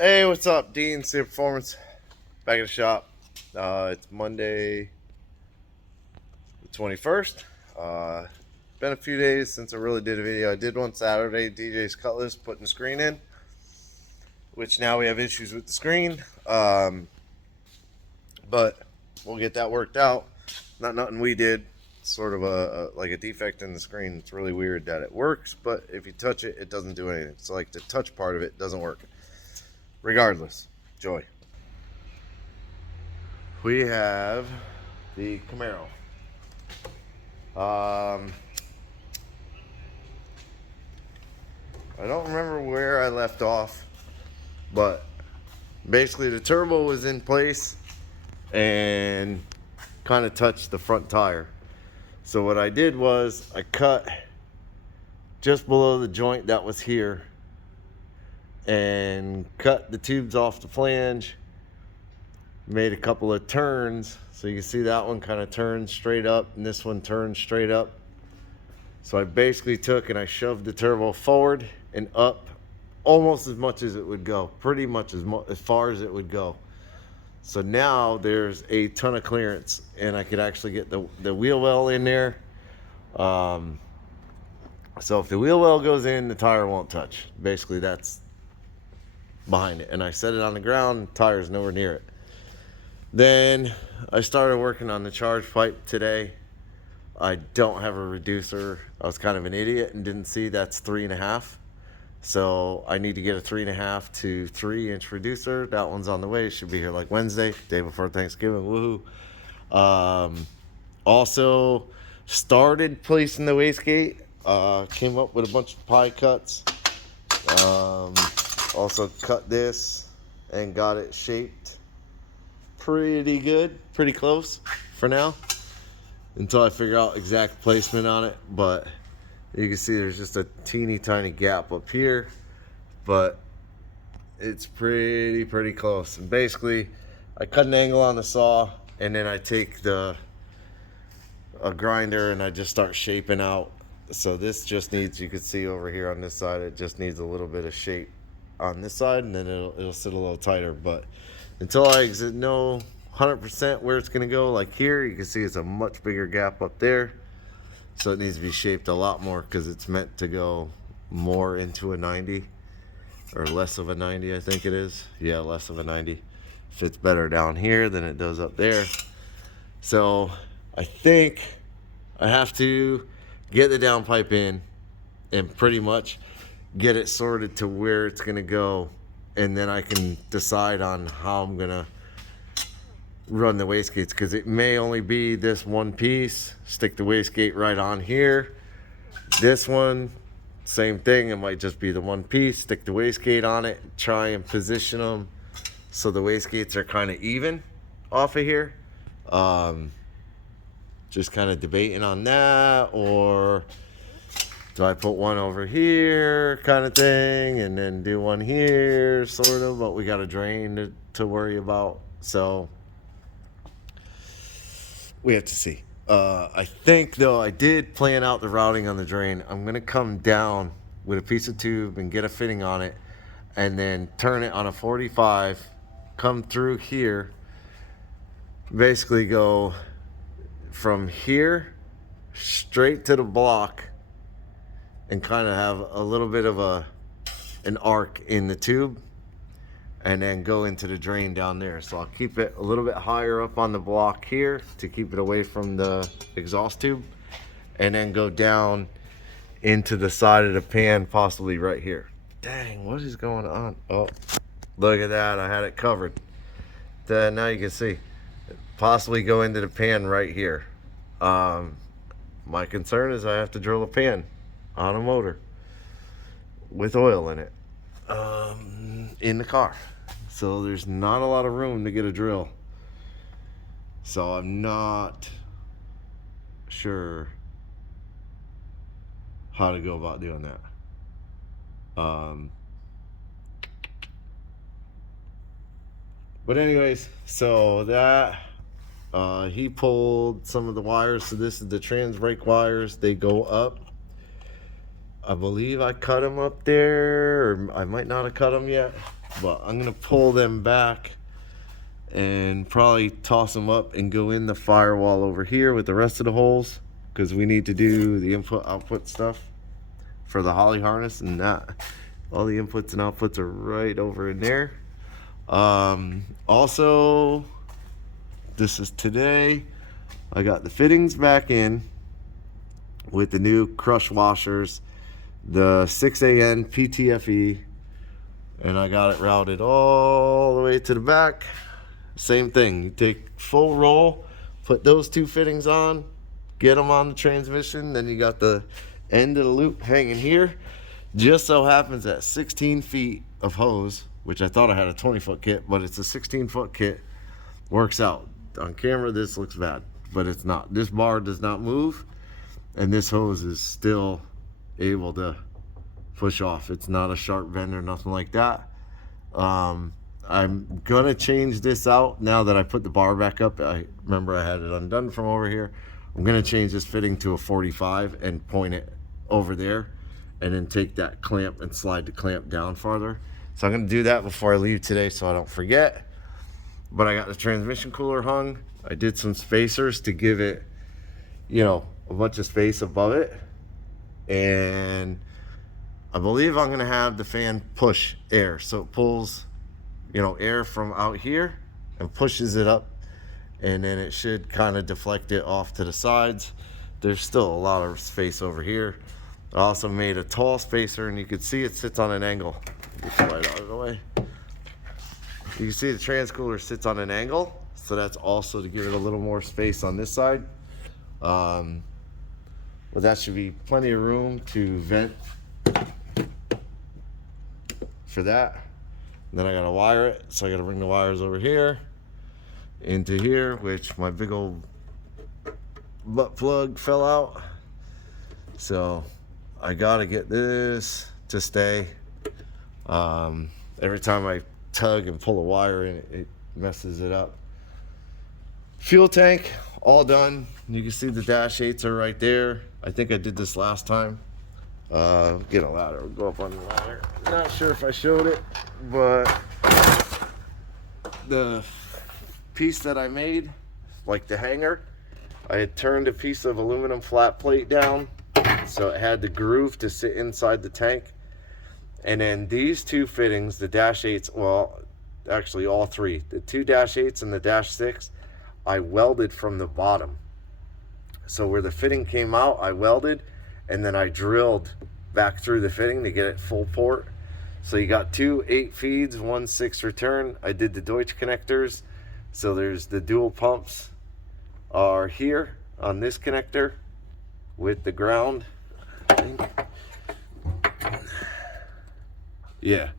Hey, what's up? Dean, City Performance, back at the shop. It's Monday the 21st. Been a few days since I really did a video. I did one Saturday, DJ's Cutlass, putting the screen in, which now we have issues with the screen. But we'll get that worked out. Not nothing we did. Sort of like a defect in the screen. It's really weird that it works, but if you touch it, it doesn't do anything. So like the touch part of it doesn't work. Regardless, joy. We have the Camaro. I don't remember where I left off, but basically the turbo was in place and kind of touched the front tire. So what I did was I cut just below the joint that was here and cut the tubes off the flange, made a couple of turns. So you can see that one kind of turns straight up and this one turns straight up. So I basically took and I shoved the turbo forward and up almost as much as it would go, pretty much as far as it would go. So now there's a ton of clearance and I could actually get the wheel well in there. So if the wheel well goes in, the tire won't touch. Basically that's behind it. And I set it on the ground, tire's nowhere near it. Then I started working on the charge pipe today. I don't have a reducer. I was kind of an idiot and didn't see that's 3.5. So I need to get a 3.5 to 3-inch reducer. That one's on the way. It should be here like Wednesday, day before Thanksgiving. Woohoo. Also started placing the wastegate. Came up with a bunch of pie cuts. Also cut this and got it shaped pretty good, pretty close for now, until I figure out exact placement on it. But you can see there's just a teeny tiny gap up here, but it's pretty close. And basically I cut an angle on the saw and then I take a grinder and I just start shaping out. So this just needs, you can see over here on this side, it just needs a little bit of shape on this side, and then it'll sit a little tighter. But until I know 100% where it's gonna go, like here, you can see it's a much bigger gap up there. So it needs to be shaped a lot more because it's meant to go more into a 90 or less of a 90, I think it is. Yeah, less of a 90. Fits better down here than it does up there. So I think I have to get the downpipe in and pretty much get it sorted to where it's gonna go, and then I can decide on how I'm gonna run the wastegates, because it may only be this one piece. Stick the wastegate right on here. This one, same thing, it might just be the one piece. Stick the wastegate on it, try and position them so the wastegates are kind of even off of here. Just kind of debating on that, or do I put one over here kind of thing and then do one here sort of, but we got a drain to worry about. So we have to see. I think though I did plan out the routing on the drain. I'm gonna come down with a piece of tube and get a fitting on it and then turn it on a 45, come through here, basically go from here straight to the block and kind of have a little bit of an arc in the tube, and then go into the drain down there. So I'll keep it a little bit higher up on the block here to keep it away from the exhaust tube, and then go down into the side of the pan, possibly right here. Dang, what is going on? Oh, look at that, I had it covered. Now you can see, possibly go into the pan right here. My concern is I have to drill a pan on a motor with oil in it in the car, so there's not a lot of room to get a drill. So I'm not sure how to go about doing that. But anyways, so that he pulled some of the wires. So this is the trans brake wires, they go up. I believe I cut them up there, or I might not have cut them yet. but I'm gonna pull them back and probably toss them up and go in the firewall over here with the rest of the holes, because we need to do the input output stuff for the Holly harness, and that all the inputs and outputs are right over in there. Also, this is today, I got the fittings back in with the new crush washers, the 6AN PTFE, and I got it routed all the way to the back. Same thing, you take full roll, put those two fittings on, get them on the transmission, then you got the end of the loop hanging here. Just so happens that 16 feet of hose, which I thought I had a 20-foot kit, but it's a 16-foot kit, works out. On camera this looks bad, but it's not. This bar does not move, and this hose is still able to push off. It's not a sharp bend or nothing like that. I'm gonna change this out now that I put the bar back up. I remember I had it undone from over here. I'm gonna change this fitting to a 45 and point it over there, and then take that clamp and slide the clamp down farther. So I'm gonna do that before I leave today so I don't forget. But I got the transmission cooler hung. I did some spacers to give it, you know, a bunch of space above it. And I believe I'm gonna have the fan push air. So it pulls, you know, air from out here and pushes it up. And then it should kind of deflect it off to the sides. There's still a lot of space over here. I also made a tall spacer, and you can see it sits on an angle. Get the light out of the way. You can see the trans cooler sits on an angle, so that's also to give it a little more space on this side. But that should be plenty of room to vent for that. And then I gotta wire it, so I gotta bring the wires over here into here, which my big old butt plug fell out. So I gotta get this to stay. Every time I tug and pull a wire in, it messes it up. Fuel tank all done. You can see the dash 8s are right there. I think I did this last time. Get a ladder, we'll go up on the ladder. Not sure if I showed it, but the piece that I made, like the hanger, I had turned a piece of aluminum flat plate down so it had the groove to sit inside the tank. And then these two fittings, the dash 8s, well, actually all three, the two dash 8s and the dash 6, I welded from the bottom. So where the fitting came out, I welded, and then I drilled back through the fitting to get it full port. So you got two 8 feeds, 1 6 return. I did the Deutsch connectors. So there's the dual pumps are here on this connector with the ground, I think. Yeah,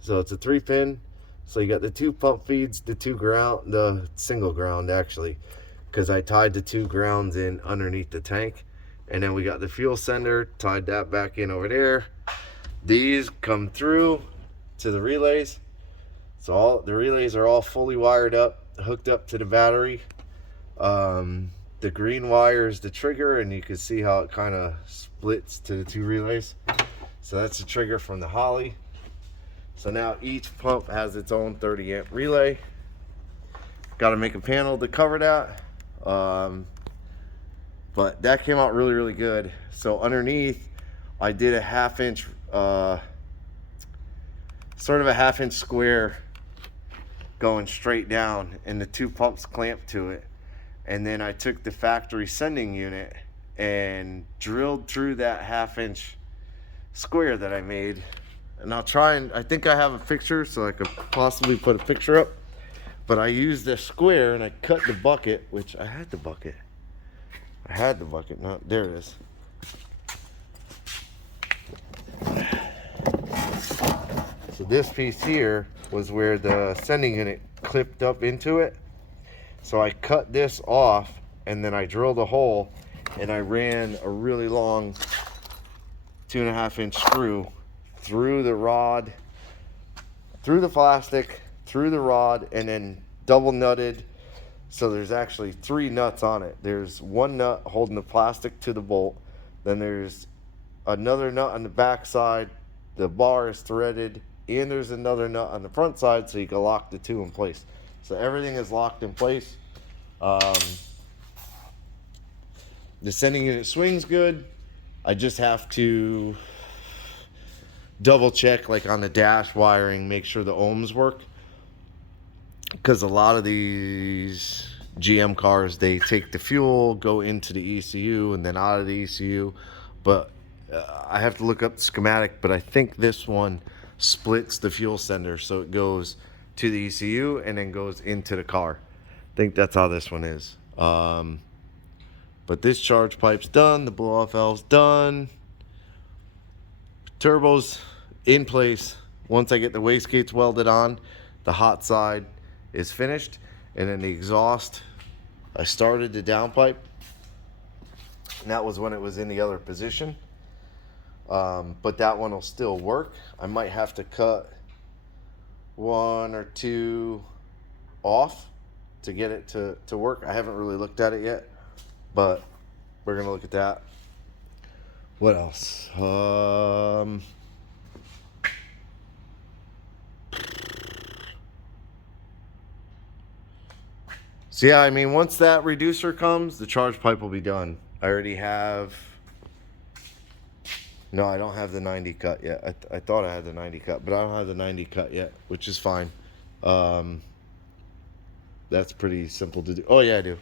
so it's a 3-pin. So you got the 2 pump feeds, the 2 ground, the single ground actually, because I tied the 2 grounds in underneath the tank. And then we got the fuel sender, tied that back in over there. These come through to the relays. So all the relays are all fully wired up, hooked up to the battery. The green wire is the trigger, and you can see how it kind of splits to the 2 relays. So that's the trigger from the Holly. So now each pump has its own 30 amp relay. Got to make a panel to cover that. But that came out really, really good. So underneath, I did a 1/2 inch, sort of a 1/2 inch square going straight down, and the 2 pumps clamped to it. And then I took the factory sending unit and drilled through that 1/2 inch square that I made. And I'll try and, I think I have a picture, so I could possibly put a picture up. But I used this square and I cut the bucket, which I had the bucket. No, there it is. So this piece here was where the sending unit clipped up into it. So I cut this off, and then I drilled a hole, and I ran a really long 2.5 inch screw through the rod, through the plastic, through the rod, and then double nutted. So there's actually 3 nuts on it. There's 1 nut holding the plastic to the bolt. Then there's another nut on the back side. The bar is threaded and there's another nut on the front side so you can lock the two in place. So everything is locked in place. The sending unit swings good. I just have to double check, like on the dash wiring, make sure the ohms work, because a lot of these GM cars, they take the fuel, go into the ECU, and then out of the ECU. But I have to look up the schematic, but I think this one splits the fuel sender, so it goes to the ECU and then goes into the car. I think that's how this one is. But this charge pipe's done, the blow off valve's done, turbo's in place. Once I get the wastegates welded on, the hot side is finished, and then the exhaust, I started the downpipe, and that was when it was in the other position. But that one will still work. I might have to cut one or two off to get it to work. I haven't really looked at it yet, but we're gonna look at that. What else? So yeah, I mean, once that reducer comes, the charge pipe will be done. I already have, no, I don't have the 90 cut yet. I thought I had the 90 cut, but I don't have the 90 cut yet, which is fine. That's pretty simple to do. Oh yeah, I do.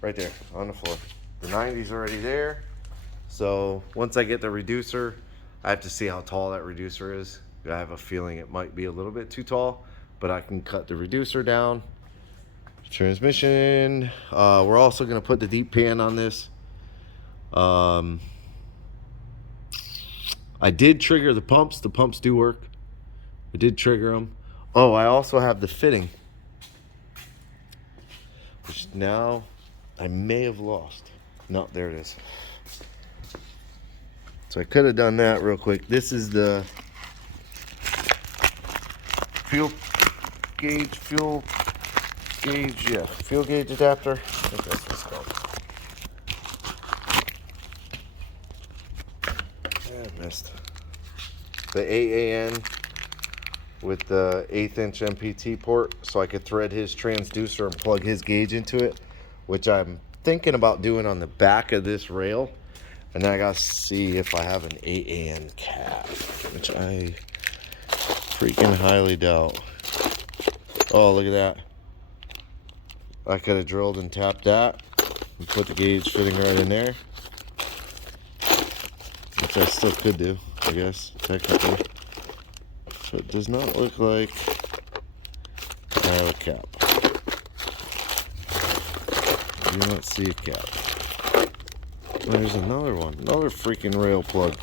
Right there on the floor. The 90's already there. So once I get the reducer, I have to see how tall that reducer is. I have a feeling it might be a little bit too tall, but I can cut the reducer down. Transmission. We're also going to put the deep pan on this. I did trigger the pumps. The pumps do work. I did trigger them. Oh, I also have the fitting, which now I may have lost. No, there it is. So I could have done that real quick. This is the fuel gauge adapter. I think that's what it's called. I missed the AAN with the 1/8 inch MPT port, so I could thread his transducer and plug his gauge into it, which I'm thinking about doing on the back of this rail. And then I gotta see if I have an AAN cap, which I freaking highly doubt. Oh, look at that. I could have drilled and tapped that and put the gauge fitting right in there, which I still could do, I guess, technically. So it does not look like I have a cap. I do not see a cap. There's another one, another freaking rail plug.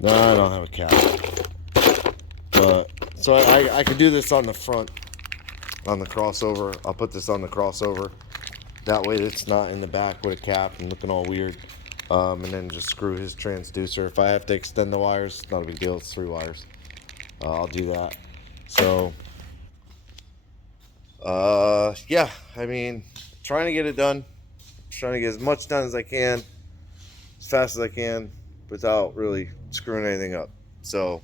No, I don't have a cap. But so I could do this on the front, on the crossover. I'll put this on the crossover. That way it's not in the back with a cap and looking all weird. And then just screw his transducer. If I have to extend the wires, not a big deal. It's 3 wires. I'll do that. So, yeah, I mean, trying to get it done. Trying to get as much done as I can, as fast as I can, without really screwing anything up. So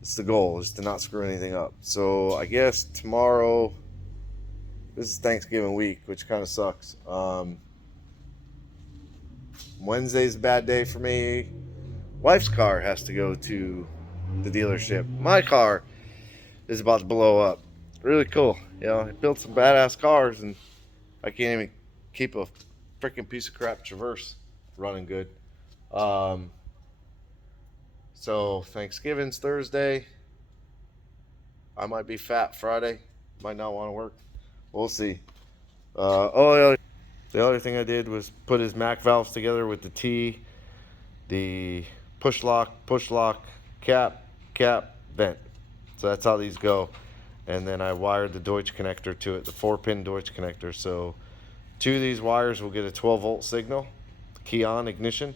it's the goal, is to not screw anything up. So I guess tomorrow, this is Thanksgiving week, which kind of sucks. Wednesday's a bad day for me. Wife's car has to go to the dealership. My car is about to blow up. Really cool. You know, I built some badass cars and I can't even keep a freaking piece of crap Traverse running good. So Thanksgiving's Thursday. I might be fat Friday. Might not want to work. We'll see. The other thing I did was put his Mac valves together with the T, the push lock, cap, vent. So that's how these go. And then I wired the Deutsch connector to it, the 4-pin Deutsch connector. So 2 of these wires will get a 12-volt signal, key on ignition,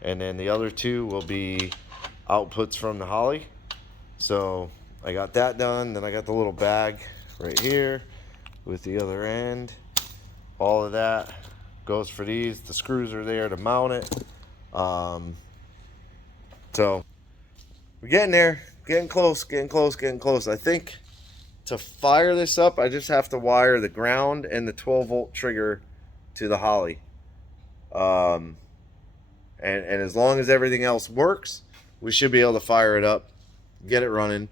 and then the other 2 will be outputs from the Holly. So I got that done. Then I got the little bag right here with the other end. All of that goes for these. The screws are there to mount it. So We're getting there. Getting close, getting close, getting close. I think to fire this up, I just have to wire the ground and the 12-volt trigger to the Holly. And as long as everything else works, we should be able to fire it up, get it running,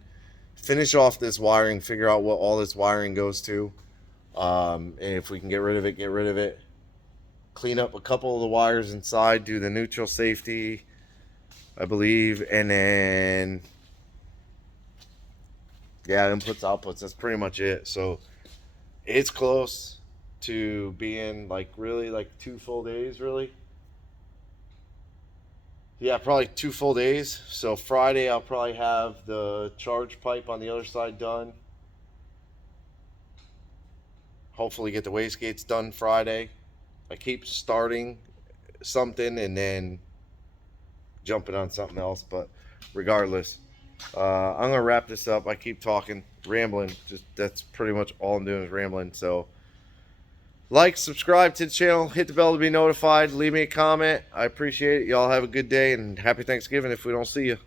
finish off this wiring, figure out what all this wiring goes to. And if we can get rid of it, get rid of it. Clean up a couple of the wires inside, do the neutral safety, I believe, and then yeah, inputs, outputs, that's pretty much it. So it's close to being like really like 2 full days, really. Yeah, probably 2 full days. So Friday I'll probably have the charge pipe on the other side done. Hopefully get the wastegates done Friday. I keep starting something and then jumping on something else, but regardless, I'm gonna wrap this up. I keep talking, rambling. Just that's pretty much all I'm doing is rambling. So, like, subscribe to the channel, hit the bell to be notified, leave me a comment. I appreciate it. Y'all have a good day and happy Thanksgiving if we don't see you.